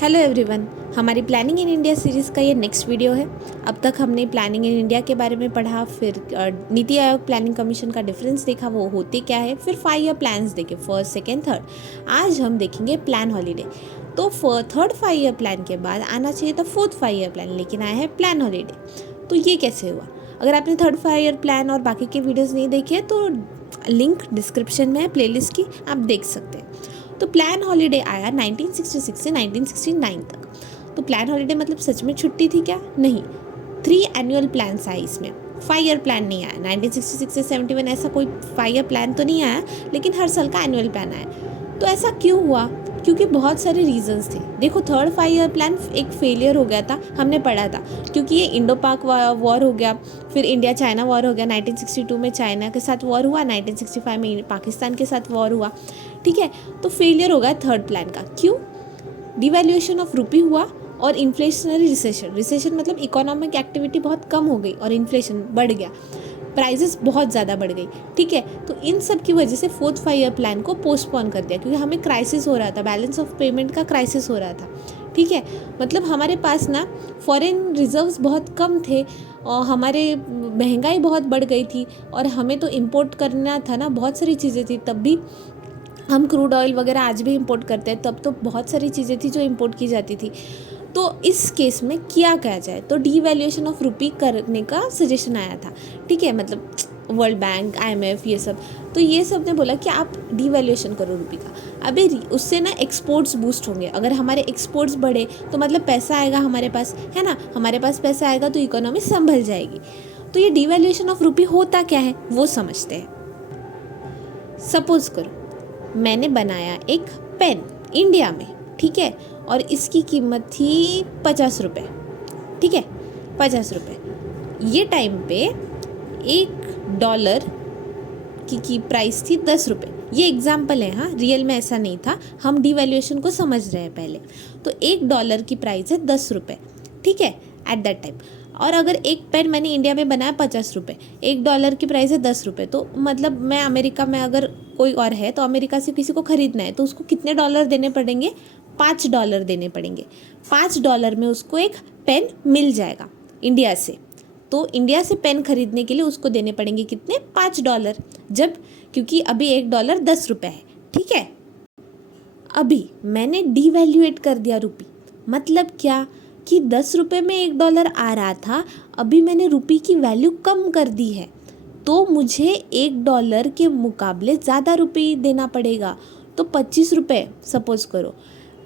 Hello everyone, हमारी planning in India series का ये नेक्स्ट वीडियो है। अब तक हमने प्लानिंग इन इंडिया के बारे में पढ़ा, फिर नीति आयोग प्लानिंग कमीशन का डिफरेंस देखा, वो होते क्या है, फिर 5 ईयर प्लान्स देखे, फर्स्ट सेकेंड थर्ड। आज हम देखेंगे प्लान हॉलीडे। तो थर्ड 5 ईयर प्लान के बाद आना चाहिए था फोर्थ 5 ईयर प्लान, लेकिन आया है प्लान हॉलीडे। तो ये कैसे हुआ? अगर आपने थर्ड 5 ईयर प्लान और बाकी के वीडियोज़ नहीं देखे तो लिंक डिस्क्रिप्शन में है प्लेलिस्ट की, आप देख सकते हैं। तो प्लान हॉलीडे आया 1966 से 1969 तक। तो प्लान हॉलीडे मतलब सच में छुट्टी थी क्या? नहीं, 3 एनुअल प्लान्स आए इसमें, 5 ईयर प्लान नहीं आया। 1966 से 71 ऐसा कोई 5 ईयर प्लान तो नहीं आया, लेकिन हर साल का एनुअल प्लान आया। तो ऐसा क्यों हुआ? क्योंकि बहुत सारे रीजंस थे। देखो, थर्ड 5 ईयर प्लान एक फेलियर हो गया था, हमने पढ़ा था, क्योंकि ये इंडो पाक वॉर हो गया, फिर इंडिया चाइना वॉर हो गया। 1962 में चाइना के साथ वॉर हुआ, 1965 में पाकिस्तान के साथ वॉर हुआ। ठीक है, तो फेलियर हो गया थर्ड प्लान का। क्यों? डिवैल्यूएशन ऑफ रुपी हुआ और इन्फ्लेशनरी रिसेशन मतलब इकोनॉमिक एक्टिविटी बहुत कम हो गई और इन्फ्लेशन बढ़ गया, प्राइजेस बहुत ज़्यादा बढ़ गई। ठीक है, तो इन सब की वजह से फोर्थ 5 ईयर प्लान को पोस्टपोन कर दिया, क्योंकि हमें क्राइसिस हो रहा था, बैलेंस ऑफ पेमेंट का क्राइसिस हो रहा था। ठीक है, मतलब हमारे पास ना फॉरेन रिजर्व्स बहुत कम थे और हमारे महंगाई बहुत बढ़ गई थी और हमें तो इम्पोर्ट करना था ना, बहुत सारी चीज़ें थी। तब भी हम क्रूड ऑयल वगैरह आज भी इंपोर्ट करते हैं, तब तो बहुत सारी चीज़ें थी जो इंपोर्ट की जाती थी। तो इस केस में क्या कहा जाए, तो डीवैल्यूएशन ऑफ रुपी करने का सजेशन आया था। ठीक है, मतलब वर्ल्ड बैंक, IMF, ये सब। तो ये सब ने बोला कि आप डीवैल्यूएशन करो रुपी का। अभी उससे ना एक्सपोर्ट्स बूस्ट होंगे। अगर हमारे एक्सपोर्ट्स बढ़े तो मतलब पैसा आएगा हमारे पास, है ना, हमारे पास पैसा आएगा तो इकोनॉमी संभल जाएगी। तो ये डीवैल्यूएशन ऑफ रुपी होता क्या है वो समझते हैं। सपोज करो मैंने बनाया एक पेन इंडिया में, ठीक है, और इसकी कीमत थी 50 रुपये। ठीक है, 50 रुपये। ये टाइम पे $1 की प्राइस थी 10 रुपये। ये एग्जाम्पल है, हाँ, रियल में ऐसा नहीं था, हम डिवैल्यूएशन को समझ रहे हैं पहले। तो $1 की प्राइस है 10 रुपये। ठीक है, एट दैट टाइम। और अगर एक पेन मैंने इंडिया में बनाया 50 रुपये, $1 की प्राइस है 10 रुपये, तो मतलब मैं अमेरिका में अगर कोई और है तो अमेरिका से किसी को ख़रीदना है तो उसको कितने डॉलर देने पड़ेंगे? $5 देने पड़ेंगे। $5 में उसको एक पेन मिल जाएगा इंडिया से। तो इंडिया से पेन खरीदने के लिए उसको देने पड़ेंगे कितने? $5। जब, क्योंकि अभी $1 10 रुपये है। ठीक है, अभी मैंने डिवैल्यूएट कर दिया रुपी। मतलब क्या कि 10 रुपये में $1 आ रहा था, अभी मैंने रुपी की वैल्यू कम कर दी है, तो मुझे $1 के मुकाबले ज़्यादा रुपये देना पड़ेगा। तो 25 रुपये सपोज करो,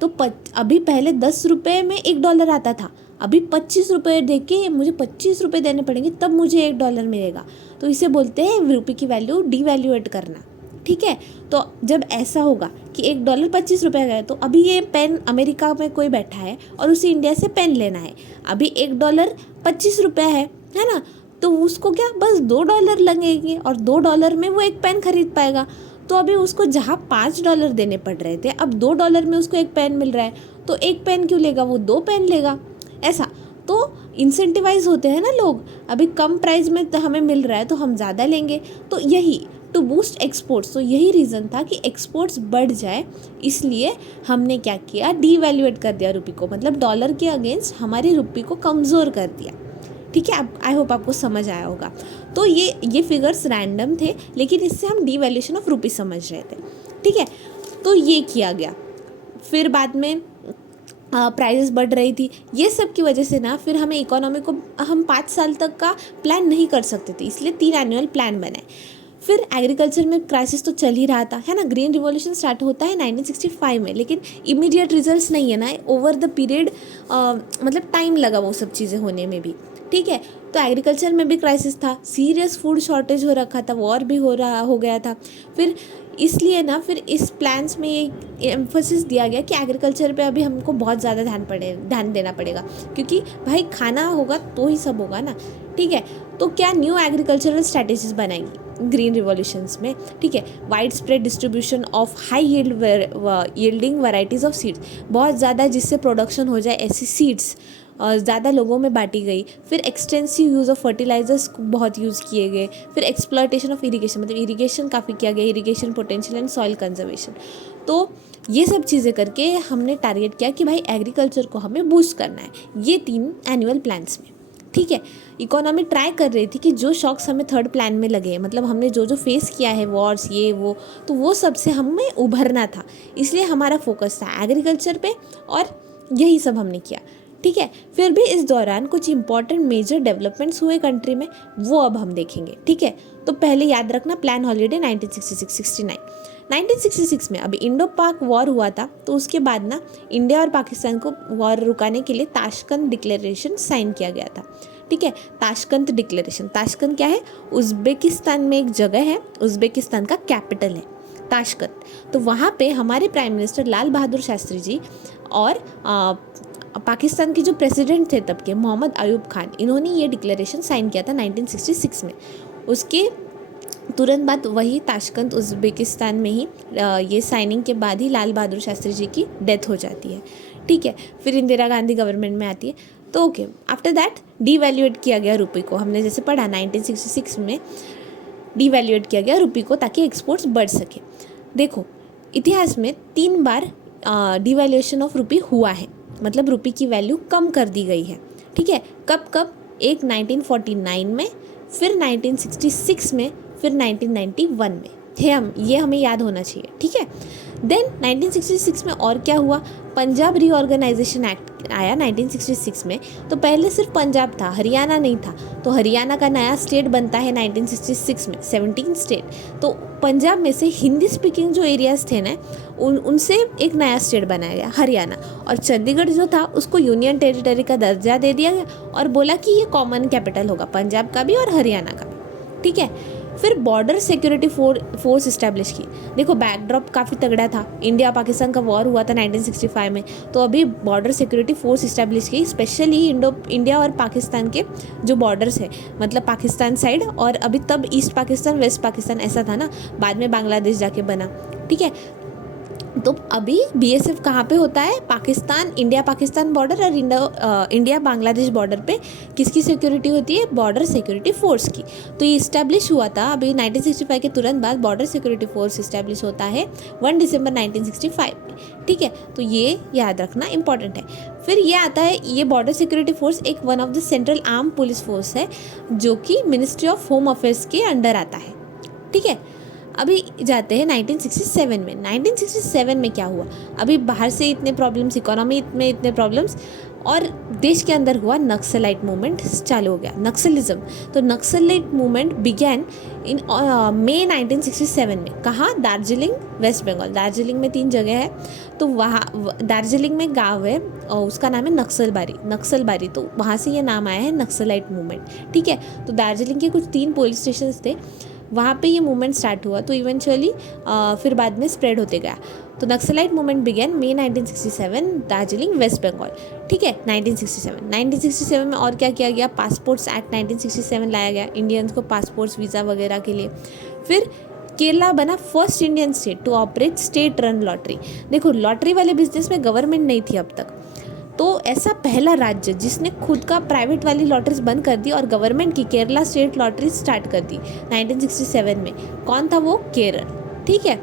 तो अभी पहले 10 रुपये में $1 आता था, अभी 25 रुपये दे के मुझे 25 रुपये देने पड़ेंगे, तब मुझे $1 मिलेगा। तो इसे बोलते हैं रुपये की वैल्यू डिवैल्यूएट करना। ठीक है, तो जब ऐसा होगा कि $1 25 रुपये का है, तो अभी ये पेन अमेरिका में कोई बैठा है और उसे इंडिया से पेन लेना है, अभी $1 25 रुपये है ना, तो उसको क्या बस $2 लगेंगे और $2 में वो एक पेन खरीद पाएगा। तो अभी उसको जहाँ $5 देने पड़ रहे थे, अब $2 में उसको एक पेन मिल रहा है, तो एक पेन क्यों लेगा, वो 2 पेन लेगा। ऐसा तो इंसेंटिवाइज होते हैं ना लोग, अभी कम प्राइस में तो हमें मिल रहा है तो हम ज़्यादा लेंगे। तो यही टू बूस्ट एक्सपोर्ट्स, तो यही रीज़न था कि एक्सपोर्ट्स बढ़ जाए, इसलिए हमने क्या किया, डीवैल्यूएट कर दिया रुपी को, मतलब डॉलर के अगेंस्ट हमारी रुपी को कमज़ोर कर दिया। ठीक है, आई होप आपको समझ आया होगा। तो ये फिगर्स रैंडम थे, लेकिन इससे हम डीवैल्यूएशन ऑफ रुपी समझ रहे थे। ठीक है, तो ये किया गया। फिर बाद में प्राइसेस बढ़ रही थी, ये सब की वजह से ना फिर हमें इकोनॉमी को हम 5 साल तक का प्लान नहीं कर सकते थे, इसलिए 3 एनुअल प्लान बनाए। फिर एग्रीकल्चर में क्राइसिस तो चल ही रहा था, है ना। ग्रीन रिवॉल्यूशन स्टार्ट होता है 1965 में, लेकिन इमीडिएट रिजल्ट्स नहीं है ना, ओवर द पीरियड मतलब टाइम लगा वो सब चीज़ें होने में भी। ठीक है, तो एग्रीकल्चर में भी क्राइसिस था, सीरियस फूड शॉर्टेज हो रखा था, वॉर भी हो गया था। फिर इसलिए ना फिर इस प्लान्स में ये एम्फोसिस दिया गया कि एग्रीकल्चर पे अभी हमको बहुत ज़्यादा ध्यान देना पड़ेगा, क्योंकि भाई खाना होगा तो ही सब होगा ना। ठीक है, तो क्या न्यू एग्रीकल्चरल स्ट्रैटेजीज बनाएंगी ग्रीन रिवॉल्यूशंस में। ठीक है, wide spread distribution of high yielding varieties of seeds, बहुत ज़्यादा जिससे प्रोडक्शन हो जाए ऐसी सीड्स ज़्यादा लोगों में बांटी गई। फिर एक्सटेंसिव यूज़ ऑफ फर्टिलाइजर्स बहुत यूज़ किए गए। फिर एक्सप्लॉयटेशन ऑफ इरिगेशन, मतलब इरिगेशन काफ़ी किया गया, irrigation potential and soil conservation. तो ये सब चीज़ें करके हमने टारगेट किया कि भाई एग्रीकल्चर को हमें बूस्ट करना है, ये 3 एनुअल प्लान्स में। ठीक है, इकोनॉमी ट्राई कर रही थी कि जो शॉक्स हमें थर्ड प्लान में लगे, मतलब हमने जो जो फेस किया है वॉर्स ये वो, तो वो सबसे हमें उभरना था, इसलिए हमारा फोकस था एग्रीकल्चर पे और यही सब हमने किया। ठीक है, फिर भी इस दौरान कुछ इंपॉर्टेंट मेजर डेवलपमेंट्स हुए कंट्री में, वो अब हम देखेंगे। ठीक है, तो पहले याद रखना प्लान हॉलीडे 1966-69। 1966 में अभी इंडो पाक वॉर हुआ था, तो उसके बाद ना इंडिया और पाकिस्तान को वॉर रुकाने के लिए ताशकंद डिक्लेरेशन साइन किया गया था। ठीक है, ताशकंद डिक्लेरेशन, ताशकंद क्या है, उज़्बेकिस्तान में एक जगह है, उज़्बेकिस्तान का कैपिटल है ताशकंद। तो वहाँ पे हमारे प्राइम मिनिस्टर लाल बहादुर शास्त्री जी और पाकिस्तान के जो प्रेसिडेंट थे तब के मोहम्मद अयूब खान, इन्होंने ये डिक्लेरेशन साइन किया था 1966 में। उसके तुरंत बाद वही ताशकंद उज़्बेकिस्तान में ही ये साइनिंग के बाद ही लाल बहादुर शास्त्री जी की डेथ हो जाती है। ठीक है, फिर इंदिरा गांधी गवर्नमेंट में आती है, तो ओके, आफ्टर दैट डीवैल्यूएट किया गया रुपये को, हमने जैसे पढ़ा 1966 में डीवैल्यूएट किया गया रुपये को ताकि एक्सपोर्ट्स बढ़ सके। देखो इतिहास में 3 बार डीवैल्यूएशन ऑफ रुपी हुआ है, मतलब रुपये की वैल्यू कम कर दी गई है। ठीक है, कब कब, एक 1949 में, फिर 1966 में, फिर 1991 में। ये हमें याद होना चाहिए। ठीक है, देन 1966 में और क्या हुआ, पंजाब रीऑर्गेनाइजेशन एक्ट आया 1966 में। तो पहले सिर्फ पंजाब था, हरियाणा नहीं था, तो हरियाणा का नया स्टेट बनता है 1966 में, 17 स्टेट। तो पंजाब में से हिंदी स्पीकिंग जो एरियाज थे ना, उनसे एक नया स्टेट बनाया गया हरियाणा, और चंडीगढ़ जो था उसको यूनियन टेरिटरी का दर्जा दे दिया गया और बोला कि ये कॉमन कैपिटल होगा पंजाब का भी और हरियाणा का भी। ठीक है, फिर बॉर्डर सिक्योरिटी फोर्स इस्टेब्लिश की। देखो बैकड्रॉप काफ़ी तगड़ा था, इंडिया पाकिस्तान का वॉर हुआ था 1965 में, तो अभी बॉर्डर सिक्योरिटी फोर्स इस्टेब्लिश की, स्पेशली इंडिया और पाकिस्तान के जो बॉर्डर्स है, मतलब पाकिस्तान साइड, और अभी तब ईस्ट पाकिस्तान वेस्ट पाकिस्तान ऐसा था ना, बाद में बांग्लादेश जाके बना। ठीक है, तो अभी बीएसएफ कहाँ पे होता है, पाकिस्तान, इंडिया पाकिस्तान बॉर्डर और इंडिया बांग्लादेश बॉर्डर पे किसकी सिक्योरिटी होती है, बॉर्डर सिक्योरिटी फोर्स की। तो ये इस्टेब्लिश हुआ था अभी 1965 के तुरंत बाद, बॉर्डर सिक्योरिटी फोर्स इस्टेब्लिश होता है 1 दिसंबर 1965 में। ठीक है, तो ये याद रखना इंपॉर्टेंट है। फिर ये आता है, ये बॉर्डर सिक्योरिटी फोर्स एक one of the central arm police force है जो कि मिनिस्ट्री ऑफ होम अफेयर्स के अंडर आता है। ठीक है, अभी जाते हैं 1967 में। 1967 में क्या हुआ, अभी बाहर से इतने प्रॉब्लम्स, इकोनॉमी में इतने प्रॉब्लम्स, और देश के अंदर हुआ नक्सलाइट मूवमेंट चालू हो गया, नक्सलिज्म। तो नक्सलाइट मूवमेंट बिगैन इन मई 1967 में। कहाँ, दार्जिलिंग, वेस्ट बंगाल। दार्जिलिंग में 3 जगह है, तो वहाँ दार्जिलिंग में गांव है और उसका नाम है नक्सलबारी, तो वहाँ से ये नाम आया है नक्सलाइट मूवमेंट। ठीक है, तो दार्जिलिंग के कुछ 3 पुलिस स्टेशन थे, वहाँ पे ये मूवमेंट स्टार्ट हुआ, तो इवेंचुअली फिर बाद में स्प्रेड होते गया। तो नक्सलाइट मूवमेंट बिगेन मई 1967, दार्जिलिंग, वेस्ट बंगाल। ठीक है, 1967 में और क्या किया गया, पासपोर्ट्स एक्ट 1967 लाया गया, इंडियंस को पासपोर्ट्स वीज़ा वगैरह के लिए। फिर केरला बना first Indian state to operate state run lottery. देखो लॉटरी वाले बिजनेस में गवर्नमेंट नहीं थी अब तक, तो ऐसा पहला राज्य जिसने खुद का प्राइवेट वाली लॉटरीज बंद कर दी और गवर्नमेंट की केरला स्टेट लॉटरी स्टार्ट कर दी 1967 में। कौन था वो, केरल। ठीक है,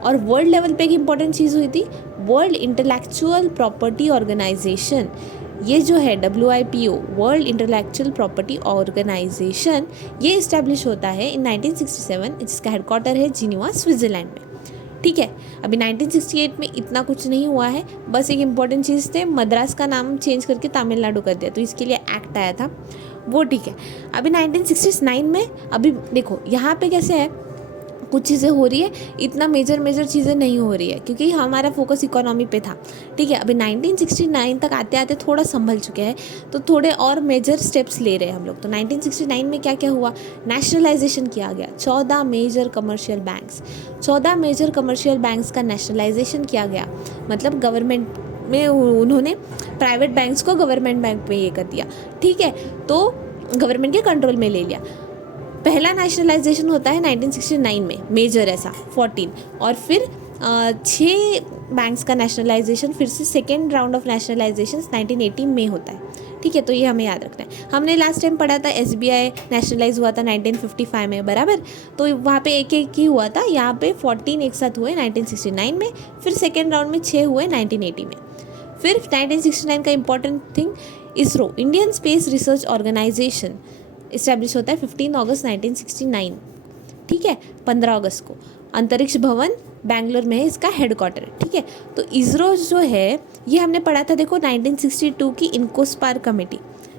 और वर्ल्ड लेवल पे एक इंपॉर्टेंट चीज़ हुई थी, वर्ल्ड इंटेलेक्चुअल प्रॉपर्टी ऑर्गेनाइजेशन। ये जो है WIPO, World Intellectual Property Organization, ये इस्टेब्लिश होता है इन 1967, जिसका हेडक्वार्टर है जिनेवा, स्विट्जरलैंड में। ठीक है, अभी 1968 में इतना कुछ नहीं हुआ है, बस एक इम्पॉर्टेंट चीज़ थे, मद्रास का नाम चेंज करके तमिलनाडु कर दिया, तो इसके लिए एक्ट आया था वो। ठीक है, अभी 1969 में, अभी देखो यहाँ पे कैसे है, कुछ चीज़ें हो रही है, इतना मेजर चीज़ें नहीं हो रही है क्योंकि हमारा फोकस इकोनॉमी पे था। ठीक है, अभी 1969 तक आते आते थोड़ा संभल चुके हैं, तो थोड़े और मेजर स्टेप्स ले रहे हैं हम लोग। तो 1969 में क्या क्या हुआ, नेशनलाइजेशन किया गया 14 मेजर कमर्शियल बैंक्स का नेशनलाइजेशन किया गया, मतलब गवर्नमेंट में उन्होंने प्राइवेट बैंक्स को गवर्नमेंट बैंक में ये कर दिया। ठीक है, तो गवर्नमेंट के कंट्रोल में ले लिया। पहला नेशनलाइजेशन होता है 1969 में, मेजर ऐसा 14, और फिर 6 बैंक्स का नेशनलाइजेशन, फिर से सेकेंड राउंड ऑफ नेशनलाइजेशन 1980 में होता है। ठीक है, तो ये हमें याद रखना है। हमने लास्ट टाइम पढ़ा था SBI नेशनलाइज हुआ था 1955 में, बराबर। तो वहाँ पे एक एक ही हुआ था, यहाँ पे 14 एक साथ हुए 1969 में, फिर सेकेंड राउंड में 6 हुए 1980 में। फिर 1969 का important thing, ISRO Indian Space Research Organization establish होता है 15 अगस्त 1969, ठीक है, 15 अगस्त को। अंतरिक्ष भवन बैंगलोर में है इसका हेडक्वार्टर, ठीक है। तो इसरो जो है ये हमने पढ़ा था, देखो 1962 की इनकोस्पार कमेटी,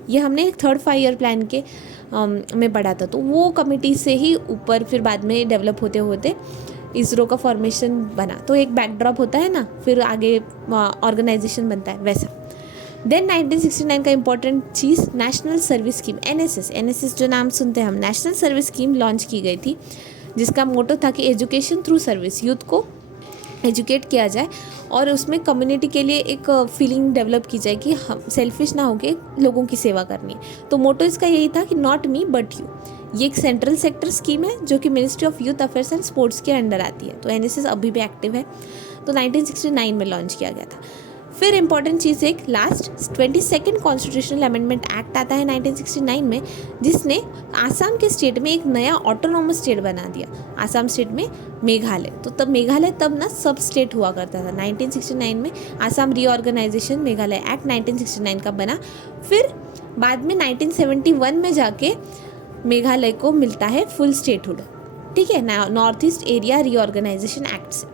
ये हमने 3rd 5 ईयर प्लान के में पढ़ा था। तो वो कमेटी से ही ऊपर फिर बाद में डेवलप होते होते इसरो का फॉर्मेशन बना। तो एक बैकड्रॉप होता है ना, फिर आगे ऑर्गेनाइजेशन बनता है, वैसा। देन 1969 का इंपॉर्टेंट चीज़ नेशनल सर्विस स्कीम NSS जो नाम सुनते हैं हम, नेशनल सर्विस स्कीम लॉन्च की गई थी, जिसका मोटो था कि एजुकेशन थ्रू सर्विस, यूथ को एजुकेट किया जाए और उसमें कम्युनिटी के लिए एक फीलिंग डेवलप की जाए कि हम सेल्फिश ना होके लोगों की सेवा करनी है। तो मोटो इसका यही था कि नॉट मी बट यू। ये एक सेंट्रल सेक्टर स्कीम है जो कि ministry of youth affairs and sports के अंडर आती है। तो NSS अभी भी एक्टिव है। तो 1969 में लॉन्च किया गया था। फिर इंपॉर्टेंट चीज़ एक last 22nd constitutional amendment act आता है 1969 में, जिसने आसाम के स्टेट में एक नया ऑटोनॉमस स्टेट बना दिया। आसाम स्टेट में मेघालय, तो तब मेघालय तब ना सब स्टेट हुआ करता था। 1969 में आसाम रीऑर्गेनाइजेशन मेघालय एक्ट 1969 का बना। फिर बाद में 1971 में जाके मेघालय को मिलता है फुल स्टेटहुड, ठीक है, North East Area Reorganisation Act से।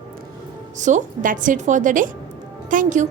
So that's it for the day. Thank you.